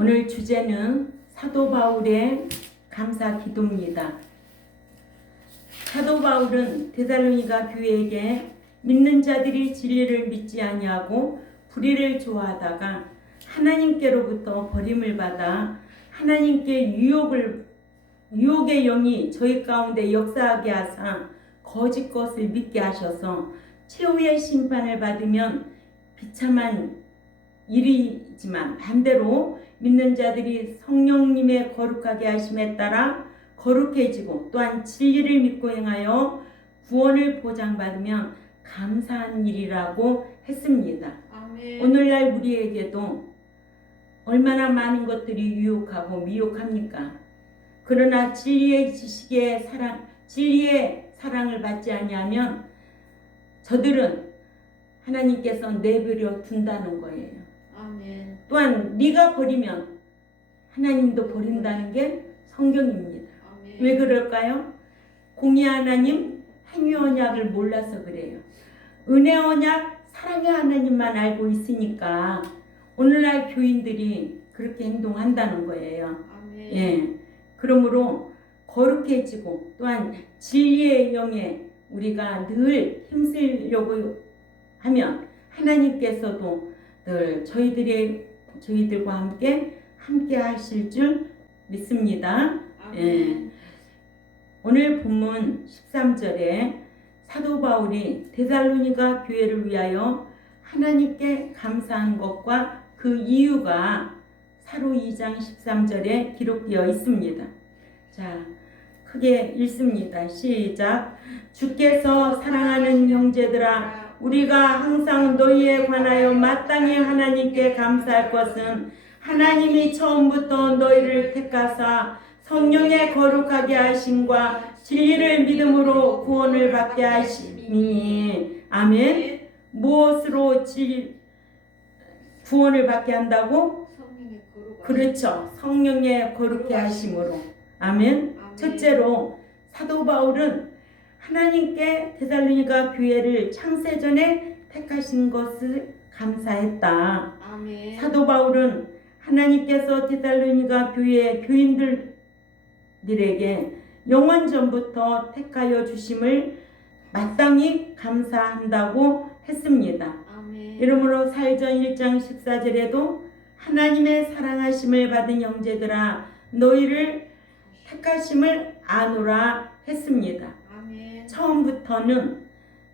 오늘 주제는 사도 바울의 감사 기도입니다. 사도 바울은 데살로니가 교회에게 믿는 자들이 진리를 믿지 아니하고 불의를 좋아하다가 하나님께로부터 버림을 받아 하나님께 유혹의 영이 저희 가운데 역사하게 하사 거짓 것을 믿게 하셔서 최후의 심판을 받으면 비참한 일이지만 반대로 믿는 자들이 성령님의 거룩하게 하심에 따라 거룩해지고 또한 진리를 믿고 행하여 구원을 보장받으면 감사한 일이라고 했습니다. 아멘. 오늘날 우리에게도 얼마나 많은 것들이 유혹하고 미혹합니까? 그러나 진리의 사랑을 받지 아니하면 저들은 하나님께서 내버려 둔다는 거예요. 아멘. 또한 네가 버리면 하나님도 버린다는 게 성경입니다. 아멘. 왜 그럴까요? 공의 하나님, 행위 언약을 몰라서 그래요. 은혜 언약, 사랑의 하나님만 알고 있으니까 오늘날 교인들이 그렇게 행동한다는 거예요. 아멘. 예. 그러므로 거룩해지고 또한 진리의 영에 우리가 늘 힘쓰려고 하면 하나님께서도 늘 저희들과 함께 하실 줄 믿습니다. 아멘. 예. 오늘 본문 13절에 사도 바울이 데살로니가 교회를 위하여 하나님께 감사한 것과 그 이유가 사로 2장 13절에 기록되어 있습니다. 자, 크게 읽습니다. 시작. 주께서 사랑하는 형제들아, 우리가 항상 너희에 관하여 마땅히 하나님께 감사할 것은 하나님이 처음부터 너희를 택하사 성령의 거룩하게 하심과 진리를 믿음으로 구원을 받게 하심이니. 아멘. 무엇으로 구원을 받게 한다고? 성령의 거룩. 그렇죠. 성령의 거룩게 하심으로. 아멘. 아멘. 첫째로 사도 바울은 하나님께 데살로니가 교회를 창세전에 택하신 것을 감사했다. 아멘. 사도 바울은 하나님께서 데살로니가 교회의 교인들에게 영원전부터 택하여 주심을 마땅히 감사한다고 했습니다. 아멘. 이러므로 사도전 1장 14절에도 하나님의 사랑하심을 받은 형제들아 너희를 택하심을 아노라 했습니다. 아멘. 처음부터는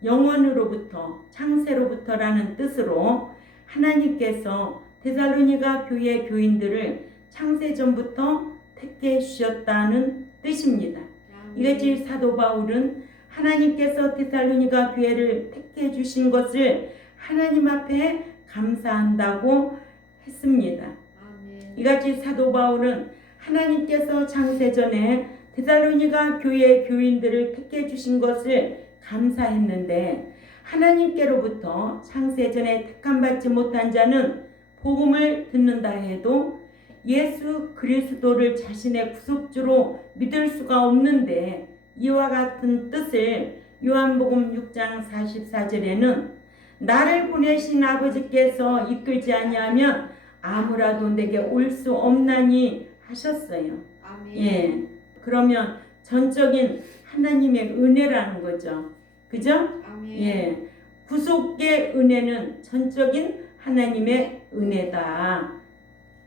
영원으로부터 창세로부터라는 뜻으로 하나님께서 데살로니가 교회 교인들을 창세전부터 택해 주셨다는 뜻입니다. 아멘. 이같이 사도 바울은 하나님께서 데살로니가 교회를 택해 주신 것을 하나님 앞에 감사한다고 했습니다. 아멘. 이같이 사도 바울은 하나님께서 창세전에 데살로니가 교회 교인들을 택해 주신 것을 감사했는데 하나님께로부터 창세전에 택함받지 못한 자는 복음을 듣는다 해도 예수 그리스도를 자신의 구속주로 믿을 수가 없는데 이와 같은 뜻을 요한복음 6장 44절에는 나를 보내신 아버지께서 이끌지 아니하면 아무라도 내게 올 수 없나니 하셨어요. 아멘. 예. 그러면 전적인 하나님의 은혜라는 거죠. 그죠? 아멘. 예. 구속의 은혜는 전적인 하나님의 은혜다.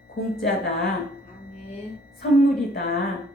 공짜다. 아멘. 선물이다.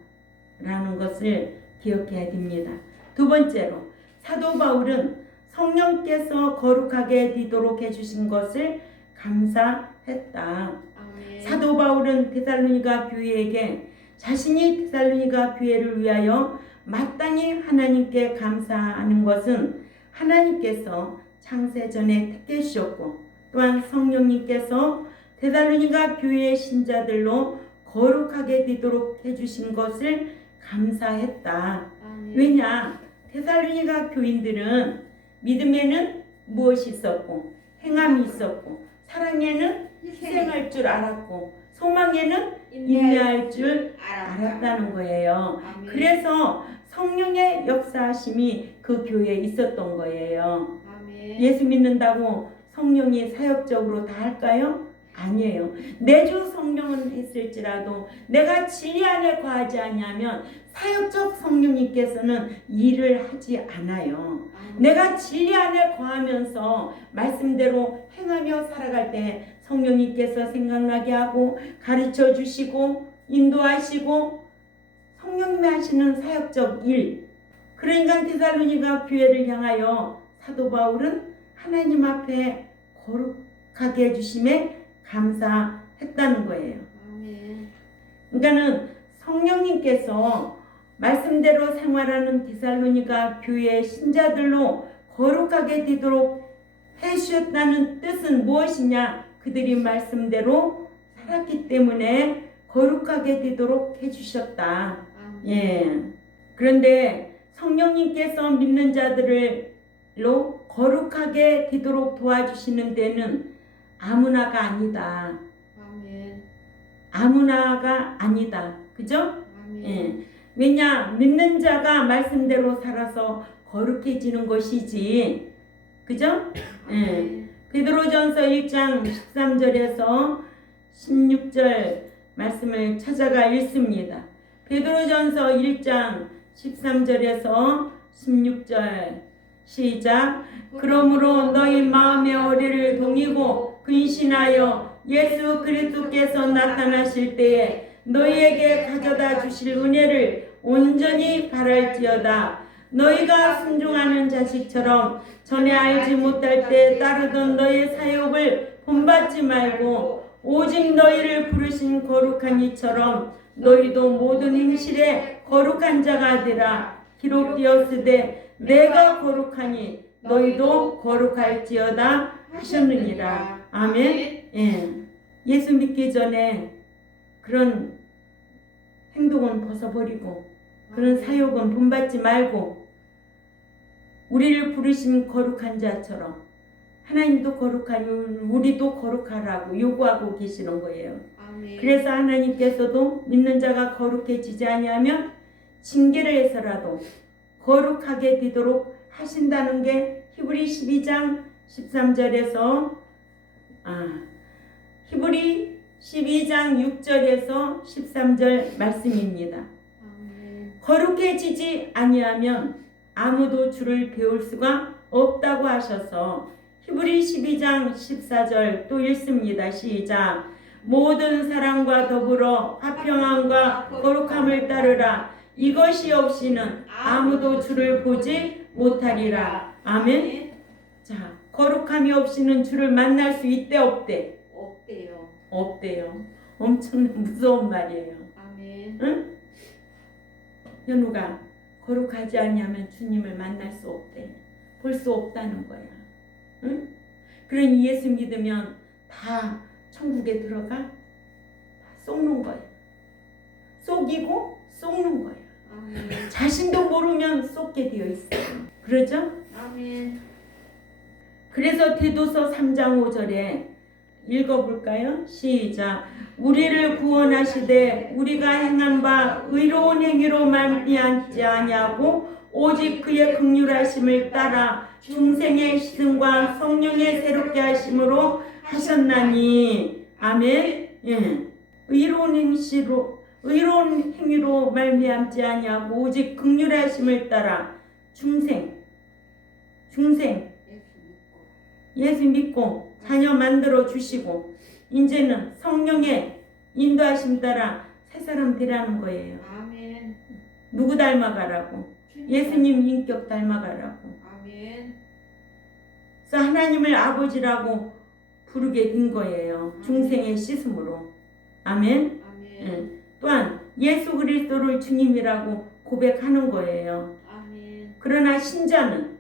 라는 것을 기억해야 됩니다. 두 번째로 사도 바울은 성령께서 거룩하게 되도록 해주신 것을 감사했다. 아멘. 사도 바울은 데살로니가 교회에게 자신이 데살로니가 교회를 위하여 마땅히 하나님께 감사하는 것은 하나님께서 창세전에 택해 주셨고 또한 성령님께서 데살로니가 교회의 신자들로 거룩하게 되도록 해주신 것을 감사했다. 아멘. 왜냐? 데살로니가 교인들은 믿음에는 무엇이 있었고 행함이 있었고 사랑에는 희생할 줄 알았고 소망에는 인내할 줄 알았다는 거예요. 아멘. 그래서 성령의 역사하심이 그 교회에 있었던 거예요. 아멘. 예수 믿는다고 성령이 사역적으로 다 할까요? 아니에요. 내주 성령은 했을지라도 내가 진리 안에 거하지 아니하면 사역적 성령님께서는 일을 하지 않아요. 내가 진리 안에 거하면서 말씀대로 행하며 살아갈 때 성령님께서 생각나게 하고 가르쳐 주시고 인도하시고 성령님이 하시는 사역적 일. 그러니까 데살로니가 교회를 향하여 사도 바울은 하나님 앞에 거룩하게 해주심에 감사했다는 거예요. 아멘. 그러니까는 성령님께서 말씀대로 생활하는 데살로니가 교회의 신자들로 거룩하게 되도록 해주셨다는 뜻은 무엇이냐? 그들이 말씀대로 살았기 때문에 거룩하게 되도록 해주셨다. 예. 그런데 성령님께서 믿는 자들로 거룩하게 되도록 도와주시는 데는 아무나가 아니다. 아멘. 아무나가 아니다. 그죠? 아멘. 예. 왜냐? 믿는 자가 말씀대로 살아서 거룩해지는 것이지. 그죠? 예. 베드로전서 1장 13절에서 16절 말씀을 찾아가 읽습니다. 베드로전서 1장 13절에서 16절 시작. 그러므로 너희 마음의 어리를 동이고 근신하여 예수 그리스도께서 나타나실 때에 너희에게 가져다 주실 은혜를 온전히 바랄지어다. 너희가 순종하는 자식처럼 전에 알지 못할 때 따르던 너희 사욕을 본받지 말고 오직 너희를 부르신 거룩한 이처럼 너희도 모든 행실에 거룩한 자가 되라. 기록되었으되 내가 거룩하니 너희도 거룩할지어다 하셨느니라. 아멘. 예. 예수 믿기 전에 그런 행동은 벗어버리고 그런 사욕은 본받지 말고 우리를 부르신 거룩한 자처럼 하나님도 거룩하니 우리도 거룩하라고 요구하고 계시는 거예요. 아멘. 그래서 하나님께서도 믿는 자가 거룩해지지 아니하면 징계를 해서라도 거룩하게 되도록 하신다는 게 히브리 12장 13절에서 히브리 12장 6절에서 13절 말씀입니다. 아멘. 거룩해지지 아니하면 아무도 주를 배울 수가 없다고 하셔서 히브리 12장 14절 또 읽습니다. 시작. 모든 사랑과 더불어 화평함과 거룩함을 따르라. 이것이 없이는 아무도 주를 보지 못하리라. 아멘. 자, 거룩함이 없이는 주를 만날 수 있대 없대? 없대요. 없대요. 엄청난 무서운 말이에요. 아멘. 응? 현우가 거룩하지 않으면 주님을 만날 수 없대. 볼 수 없다는 거야. 응? 그러니 예수 믿으면 다 천국에 들어가? 다 속는 거야. 속이고 속는 거야. 아멘. 자신도 모르면 속게 되어 있어요. 그러죠? 아멘. 그래서 디도서 3장 5절에 읽어볼까요? 시작. 우리를 구원하시되 우리가 행한 바 의로운 행위로 말미암지 아니하고 오직 그의 긍휼하심을 따라 중생의 시승과 성령의 새롭게 하심으로 하셨나니. 아멘. 예. 의로운 행위로 말미암지 아니하고 오직 긍휼하심을 따라 중생 예수 믿고 자녀 만들어 주시고 이제는 성령의 인도하심 따라 새 사람 되라는 거예요. 아멘. 누구 닮아가라고? 예수님 인격 닮아가라고. 아멘. 그래서 하나님을 아버지라고 부르게 된 거예요. 중생의 씻음으로. 아멘. 아멘. 또한 예수 그리스도를 주님이라고 고백하는 거예요. 아멘. 그러나 신자는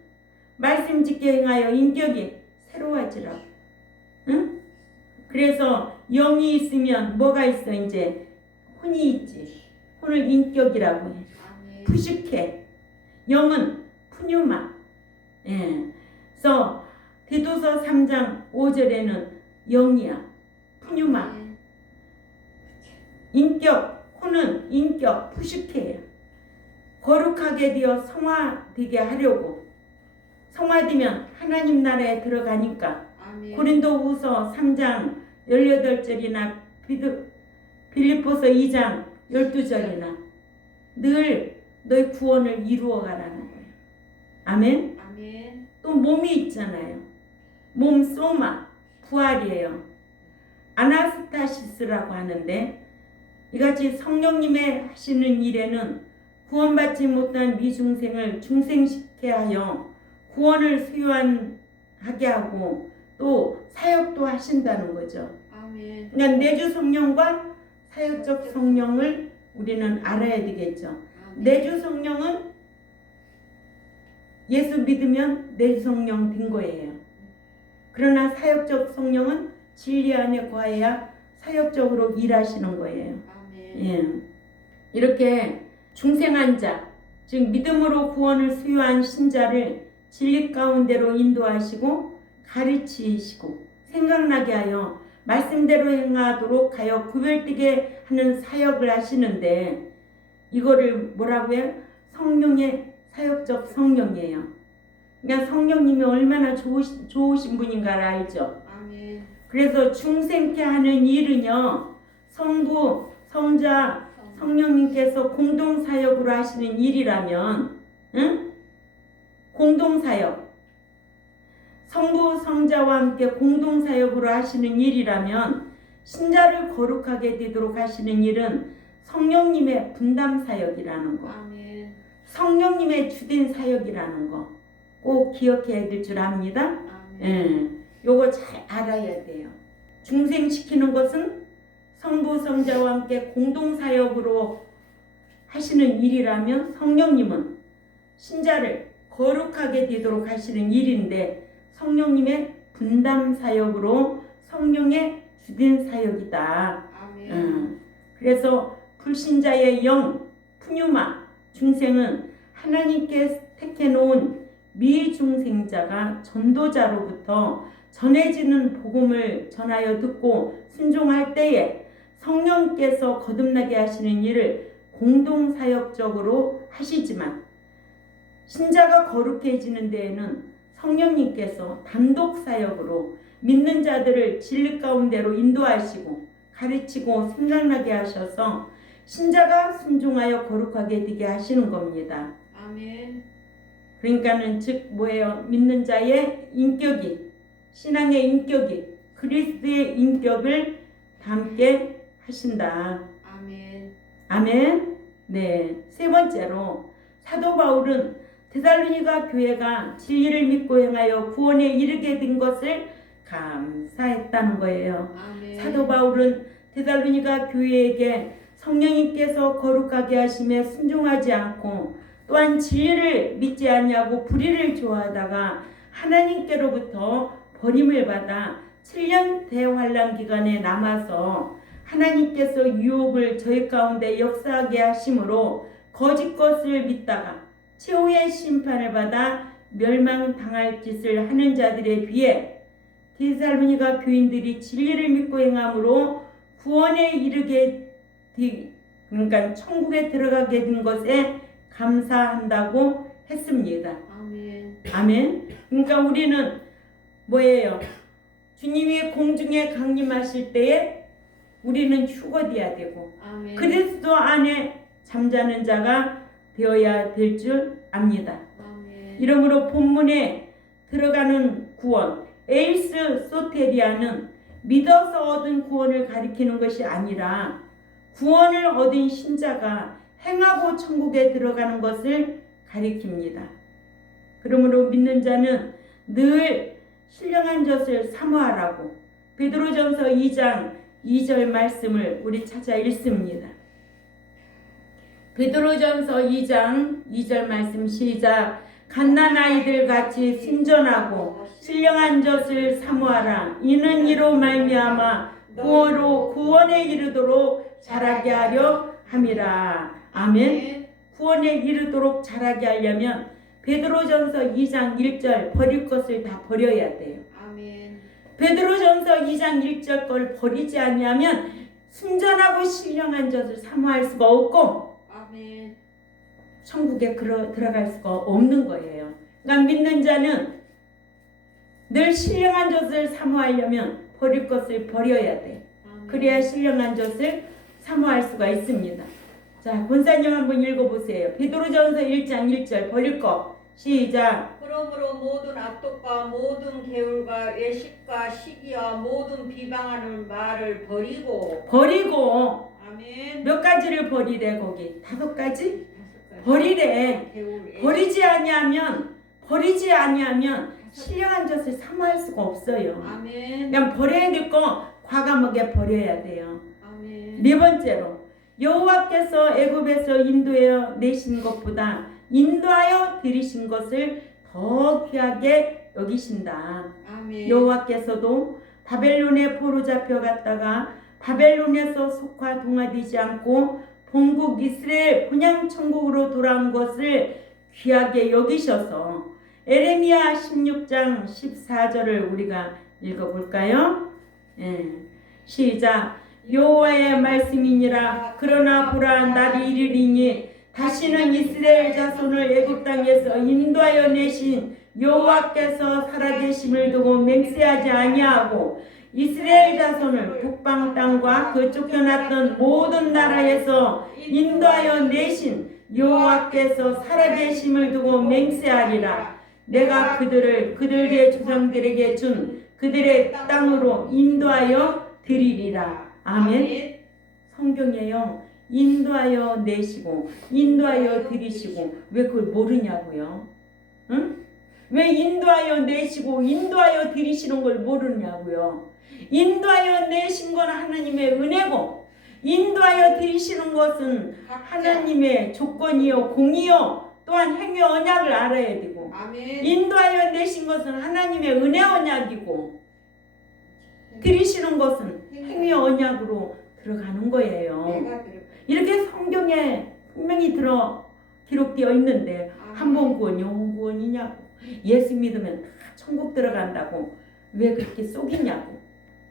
말씀 짓게 행하여 인격이 새로워지라고. 응? 그래서 영이 있으면 뭐가 있어? 이제 혼이 있지. 혼을 인격이라고 해. 아멘. 푸식해. 영은 푸뉴마. 예. 그래서 디도서 3장 5절에는 영이야. 푸뉴마. 아멘. 인격, 혼은 인격, 푸식해요. 거룩하게 되어 성화되게 하려고. 성화되면 하나님 나라에 들어가니까. 아멘. 고린도후서 3장 18절이나 빌립보서 2장 12절이나 늘 너의 구원을 이루어가라는 거예요. 아멘. 아멘. 또 몸이 있잖아요. 몸 소마 부활이에요. 아나스타시스라고 하는데 이같이 성령님의 하시는 일에는 구원받지 못한 미중생을 중생시켜 하여 구원을 수요하게 하고 또 사역도 하신다는 거죠. 아멘. 그러니까 내주 성령과 사역적 성령을 우리는 알아야 되겠죠. 아멘. 내주 성령은 예수 믿으면 내주 성령 된 거예요. 그러나 사역적 성령은 진리 안에 거해야 사역적으로 일하시는 거예요. 아멘. 예. 이렇게 중생한 자, 즉 믿음으로 구원을 수요한 신자를 진리 가운데로 인도하시고 가르치시고 생각나게 하여 말씀대로 행하도록 하여 구별되게 하는 사역을 하시는데 이거를 뭐라고 해요? 성령의 사역적 성령이에요. 그러니까 성령님이 얼마나 좋으신 분인가를 알죠. 아멘. 그래서 중생케 하는 일은요, 성부, 성자, 성령님께서 공동사역으로 하시는 일이라면, 응? 공동사역, 성부, 성자와 함께 공동사역으로 하시는 일이라면 신자를 거룩하게 되도록 하시는 일은 성령님의 분담사역이라는 거, 아멘. 성령님의 주된 사역이라는 거 꼭 기억해야 될 줄 압니다. 아멘. 예, 요거 잘 알아야 돼요. 중생시키는 것은 성부 성자와 함께 공동사역으로 하시는 일이라면 성령님은 신자를 거룩하게 되도록 하시는 일인데 성령님의 분담사역으로 성령의 주된 사역이다. 아멘. 그래서 불신자의 영, 푸뉴마, 중생은 하나님께 택해놓은 미중생자가 전도자로부터 전해지는 복음을 전하여 듣고 순종할 때에 성령께서 거듭나게 하시는 일을 공동사역적으로 하시지만 신자가 거룩해지는 데에는 성령님께서 단독사역으로 믿는 자들을 진리 가운데로 인도하시고 가르치고 생각나게 하셔서 신자가 순종하여 거룩하게 되게 하시는 겁니다. 아멘. 그러니까는 즉 뭐예요? 믿는 자의 인격이, 신앙의 인격이 그리스도의 인격을 담게 하신다. 아멘. 아멘. 네. 세 번째로 사도 바울은 데살로니가 교회가 진리를 믿고 행하여 구원에 이르게 된 것을 감사했다는 거예요. 아멘. 사도 바울은 데살로니가 교회에게 성령님께서 거룩하게 하심에 순종하지 않고 또한 진리를 믿지 아니하고 불의를 좋아하다가 하나님께로부터 버림을 받아 7년 대환란 기간에 남아서 하나님께서 유혹을 저희 가운데 역사하게 하심으로 거짓 것을 믿다가 최후의 심판을 받아 멸망당할 짓을 하는 자들에 비해 데살로니가 교인들이 진리를 믿고 행함으로 구원에 이르게 그러니까 천국에 들어가게 된 것에 감사한다고 했습니다. 아멘. 아멘. 그러니까 우리는 뭐예요? 주님이 공중에 강림하실 때에 우리는 휴거되어야 되고 아멘. 그리스도 안에 잠자는 자가 되어야 될 줄 압니다. 아멘. 이러므로 본문에 들어가는 구원 에이스 소테리아는 믿어서 얻은 구원을 가리키는 것이 아니라 구원을 얻은 신자가 행하고 천국에 들어가는 것을 가리킵니다. 그러므로 믿는 자는 늘 신령한 젖을 사모하라고 베드로전서 2장 2절 말씀을 우리 찾아 읽습니다. 베드로전서 2장 2절 말씀 시작. 갓난아이들 같이 순전하고 신령한 젖을 사모하라. 이는 이로 말미암아 구원에 이르도록 자라게 하려 함이라. 아멘. 구원에 이르도록 자라게 하려면 베드로전서 2장 1절 버릴 것을 다 버려야 돼요. 아멘. 베드로전서 2장 1절 걸 버리지 않으면 순전하고 신령한 젖을 사모할 수가 없고 아멘. 천국에 들어갈 수가 없는 거예요. 그러니까 믿는 자는 늘 신령한 젖을 사모하려면 버릴 것을 버려야 돼. 아멘. 그래야 신령한 젖을 사모할 수가 있습니다. 자, 권사님 한번 읽어보세요. 베드로전서 1장 1절 버릴 거 시작. 그러므로 모든 악독과 모든 게을과 외식과 시기와 모든 비방하는 말을 버리고 버리고 아멘. 몇 가지를 버리래 거기 5가지? 5가지. 버리래. 게을, 애식. 버리지 아니하면 신령한 젖을 사모할 수가 없어요. 아멘. 그냥 버려야 될 거 과감하게 버려야 돼요. 아멘. 네 번째로 여호와께서 애굽에서 인도하여 내신 것보다 인도하여 들이신 것을 더 귀하게 여기신다. 아멘. 여호와께서도 바벨론에 포로 잡혀갔다가 바벨론에서 속화 동화되지 않고 본국 이스라엘 본향 천국으로 돌아온 것을 귀하게 여기셔서 에레미야 16장 14절을 우리가 읽어볼까요? 시작. 여호와의 말씀이니라. 그러나 보라 날이 이르리니 다시는 이스라엘 자손을 애굽 땅에서 인도하여 내신 여호와께서 살아계심을 두고 맹세하지 아니하고 이스라엘 자손을 북방 땅과 그 쫓겨났던 모든 나라에서 인도하여 내신 여호와께서 살아계심을 두고 맹세하리라. 내가 그들을 그들의 조상들에게 준 그들의 땅으로 인도하여 드리리라. 아멘. 성경에요. 인도하여 내시고 인도하여 드리시고 왜 그걸 모르냐고요? 응? 왜 인도하여 내시고 인도하여 드리시는 걸 모르냐고요? 인도하여 내신 건 하나님의 은혜고 인도하여 드리시는 것은 하나님의 조건이요 공이요 또한 행위 언약을 알아야 되고 아멘. 인도하여 내신 것은 하나님의 은혜 언약이고 드리시는 것은 행위 언약으로 들어가는 거예요. 내가 들을 이렇게 성경에 분명히 기록되어 있는데 한 번 구원 영원 구원이냐고 예수 믿으면 다 천국 들어간다고 왜 그렇게 속이냐고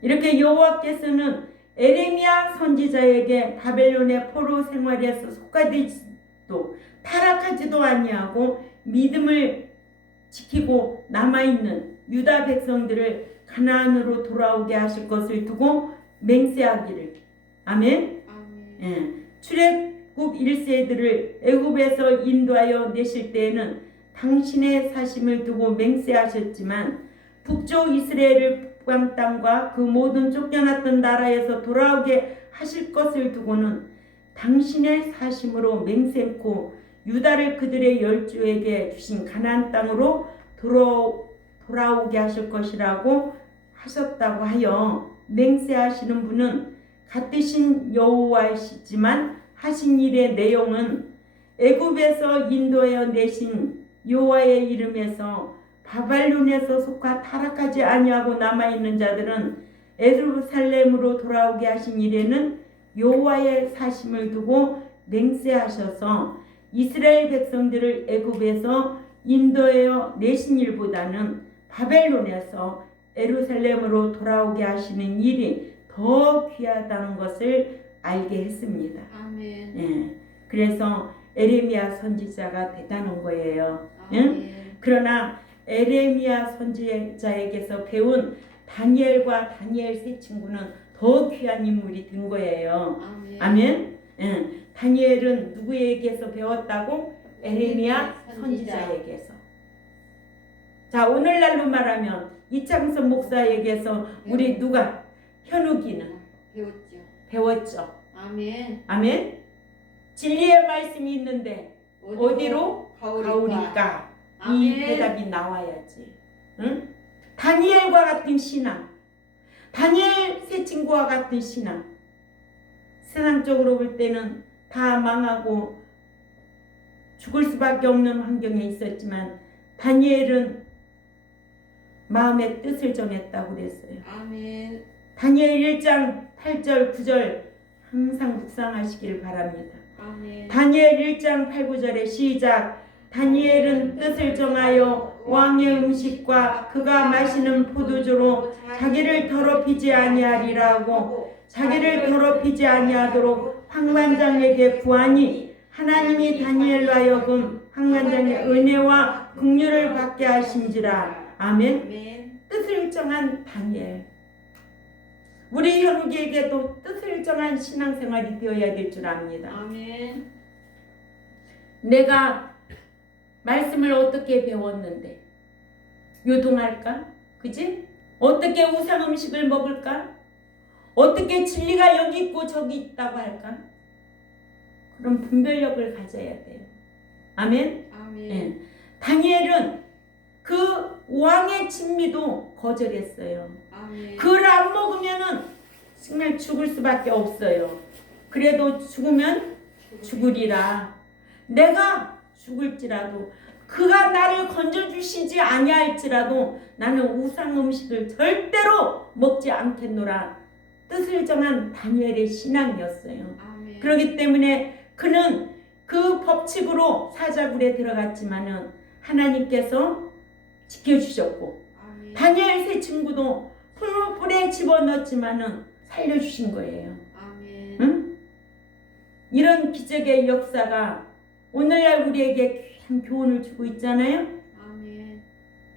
이렇게 여호와께서는 에레미야 선지자에게 바벨론의 포로 생활에서 속가되지도 타락하지도 아니하고 믿음을 지키고 남아있는 유다 백성들을 가나안으로 돌아오게 하실 것을 두고 맹세하기를. 아멘. 아멘. 출애굽 1세들을 애굽에서 인도하여 내실 때에는 당신의 사심을 두고 맹세하셨지만 북쪽 이스라엘을 북방 땅과 그 모든 쫓겨났던 나라에서 돌아오게 하실 것을 두고는 당신의 사심으로 맹세코 유다를 그들의 열조에게 주신 가나안 땅으로 돌아오게 하실 것이라고 하셨다고 하여 맹세하시는 분은 같으신 여호와이시지만 하신 일의 내용은 애굽에서 인도하여 내신 여호와의 이름에서 바벨론에서 속하 타락하지 아니하고 남아있는 자들은 예루살렘으로 돌아오게 하신 일에는 여호와의 사심을 두고 맹세하셔서 이스라엘 백성들을 애굽에서 인도하여 내신 일보다는 바벨론에서 예루살렘으로 돌아오게 하시는 일이 더 귀하다는 것을 알게 했습니다. 아멘. 그래서 에레미야 선지자가 대단한 거예요. 아멘. 그러나 에레미야 선지자에게서 배운 다니엘과 다니엘 세 친구는 더 귀한 인물이 된 거예요. 아멘. 아멘. 다니엘은 누구에게서 배웠다고? 에레미야 선지자에게서. 자, 오늘날로 말하면 이창선 목사에게서 우리 누가? 현욱이는 배웠죠. 배웠죠. 아멘. 아멘. 진리의 말씀이 있는데 어디로 가오리까? 이 아멘. 대답이 나와야지. 응? 다니엘과 같은 신앙, 다니엘 세 친구와 같은 신앙. 세상적으로 볼 때는 다 망하고 죽을 수밖에 없는 환경에 있었지만 다니엘은 마음의 뜻을 정했다고 그랬어요. 아멘. 다니엘 1장 8절 9절 항상 묵상하시기를 바랍니다. 아멘. 다니엘 1장 8, 9절에 시작. 다니엘은 뜻을 정하여 왕의 음식과 그가 마시는 포도주로 자기를 더럽히지 아니하리라고 자기를 더럽히지 아니하도록 황관장에게 구하니 하나님이 다니엘로 하여금 황관장의 은혜와 긍휼을 받게 하신지라. 아멘. 아멘. 뜻을 정한 다니엘. 우리 현욱에게도 뜻을 정한 신앙생활이 되어야 될 줄 압니다. 아멘. 내가 말씀을 어떻게 배웠는데 요동할까? 그지? 어떻게 우상 음식을 먹을까? 어떻게 진리가 여기 있고 저기 있다고 할까? 그런 분별력을 가져야 돼요. 아멘? 아멘. 예. 다니엘은 그 왕의 진미도 거절했어요. 아멘. 그걸 안 먹으면은 정말 죽을 수밖에 없어요. 그래도 죽으면 죽으리라. 내가 죽을지라도 그가 나를 건져주시지 아니할지라도 나는 우상 음식을 절대로 먹지 않겠노라. 뜻을 정한 다니엘의 신앙이었어요. 아멘. 그렇기 때문에 그는 그 법칙으로 사자굴에 들어갔지만은 하나님께서 지켜주셨고 아멘. 다니엘 세 친구도 풀무불에 집어넣었지만은 살려주신 거예요. 아멘. 응? 이런 기적의 역사가 오늘날 우리에게 귀한 교훈을 주고 있잖아요. 아멘.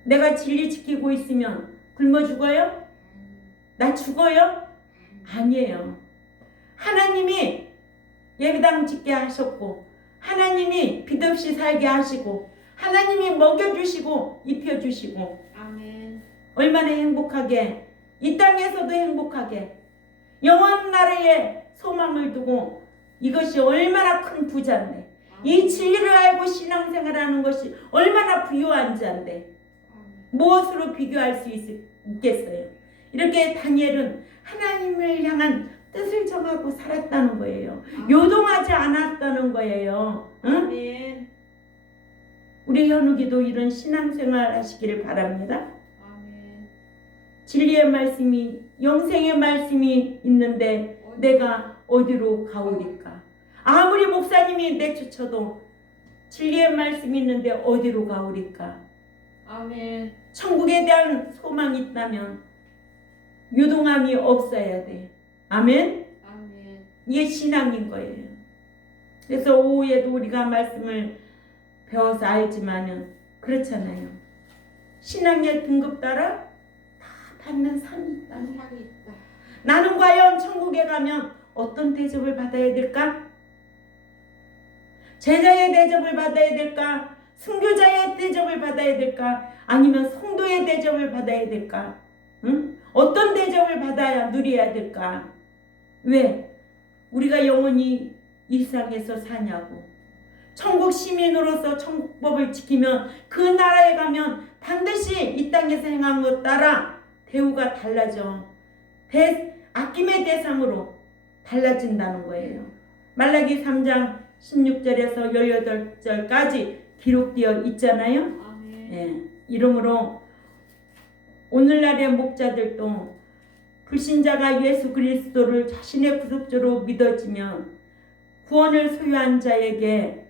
내가 진리 지키고 있으면 굶어 죽어요? 나 죽어요? 아니에요. 하나님이 예배당 짓게 하셨고 하나님이 빚없이 살게 하시고 하나님이 먹여주시고 입혀주시고 아멘. 얼마나 행복하게 이 땅에서도 행복하게 영원 나라에 소망을 두고 이것이 얼마나 큰 부자인데 이 진리를 알고 신앙생활하는 것이 얼마나 부유한 자인데 무엇으로 비교할 수 있겠어요? 이렇게 다니엘은 하나님을 향한 뜻을 정하고 살았다는 거예요. 요동하지 않았다는 거예요. 응? 아멘. 우리 현욱이도 이런 신앙생활 하시기를 바랍니다. 아멘. 진리의 말씀이 영생의 말씀이 있는데 내가 어디로 가오리까? 아무리 목사님이 내쫓아도 진리의 말씀이 있는데 어디로 가오리까? 아멘. 천국에 대한 소망이 있다면 유동함이 없어야 돼. 아멘? 아멘. 이게 신앙인 거예요. 그래서 오후에도 우리가 말씀을 배워서 알지만은 그렇잖아요. 신앙의 등급 따라 다 받는 상이 있다. 상이 있다. 나는 과연 천국에 가면 어떤 대접을 받아야 될까? 제자의 대접을 받아야 될까? 순교자의 대접을 받아야 될까? 아니면 성도의 대접을 받아야 될까? 응? 어떤 대접을 받아야 누려야 될까? 왜? 우리가 영원히 이 세상에서 사냐고. 천국 시민으로서 천국법을 지키면 그 나라에 가면 반드시 이 땅에서 행한 것 따라 대우가 달라져. 아낌의 대상으로 달라진다는 거예요. 말라기 3장 16절에서 18절까지 기록되어 있잖아요. 아멘. 예, 이러므로 오늘날의 목자들도 불신자가 예수 그리스도를 자신의 구속주로 믿어지면 구원을 소유한 자에게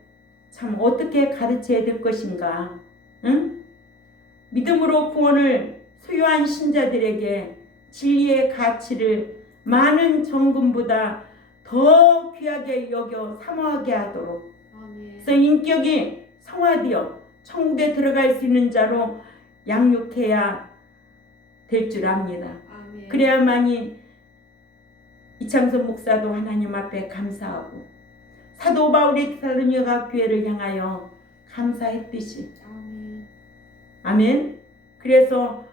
참 어떻게 가르쳐야 될 것인가? 응? 믿음으로 구원을 소유한 신자들에게 진리의 가치를 많은 정금보다 더 귀하게 여겨 사모하게 하도록 아멘. 그래서 인격이 성화되어 천국에 들어갈 수 있는 자로 양육해야 될 줄 압니다. 아멘. 그래야만이 이창선 목사도 하나님 앞에 감사하고 사도 바울이 데살로니가 교회를 향하여 감사했듯이 아멘. 아멘. 그래서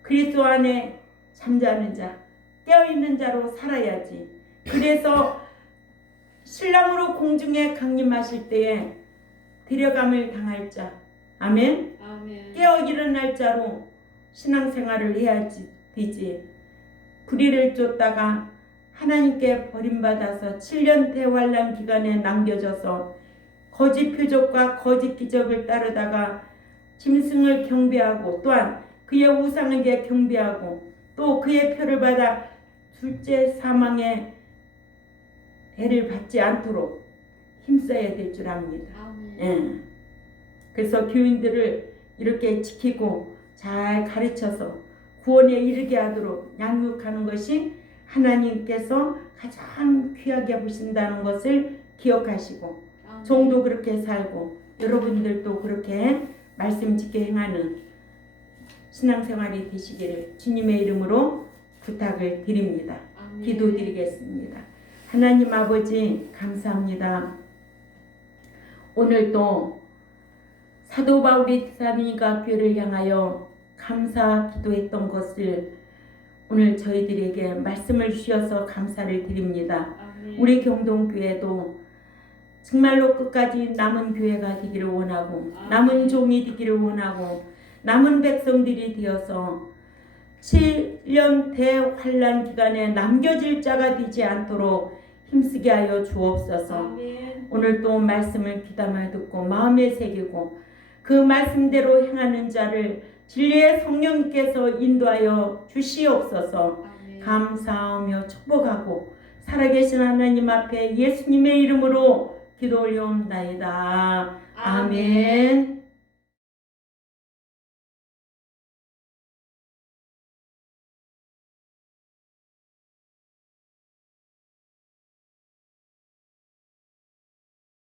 그리스도 안에 잠자는 자, 깨어있는 자로 살아야지. 그래서 신랑으로 공중에 강림하실 때에 데려감을 당할 자, 아멘. 아멘. 깨어 일어날 자로 신앙생활을 해야지 되지. 불의를 쫓다가 하나님께 버림받아서 7년 대환란 기간에 남겨져서 거짓 표적과 거짓 기적을 따르다가 짐승을 경배하고 또한 그의 우상에게 경배하고 또 그의 표를 받아 둘째 사망의 해를 받지 않도록 힘써야 될 줄 압니다. 아멘. 예. 그래서 교인들을 이렇게 지키고 잘 가르쳐서 구원에 이르게 하도록 양육하는 것이 하나님께서 가장 귀하게 보신다는 것을 기억하시고 아멘. 종도 그렇게 살고 여러분들도 그렇게 말씀 짓게 행하는 신앙생활이 되시기를 주님의 이름으로 부탁을 드립니다. 아멘. 기도드리겠습니다. 하나님 아버지 감사합니다. 오늘도 사도 바울이 데살로니가 교회를 향하여 감사 기도했던 것을 오늘 저희들에게 말씀을 주셔서 감사를 드립니다. 아멘. 우리 경동교회도 정말로 끝까지 남은 교회가 되기를 원하고 남은 종이 되기를 원하고 남은 백성들이 되어서 7년 대환란 기간에 남겨질 자가 되지 않도록 힘쓰게 하여 주옵소서. 아멘. 오늘 또 말씀을 귀담아 듣고 마음에 새기고 그 말씀대로 행하는 자를 진리의 성령께서 인도하여 주시옵소서. 아멘. 감사하며 축복하고 살아계신 하나님 앞에 예수님의 이름으로 기도 올려옵나이다. 아멘.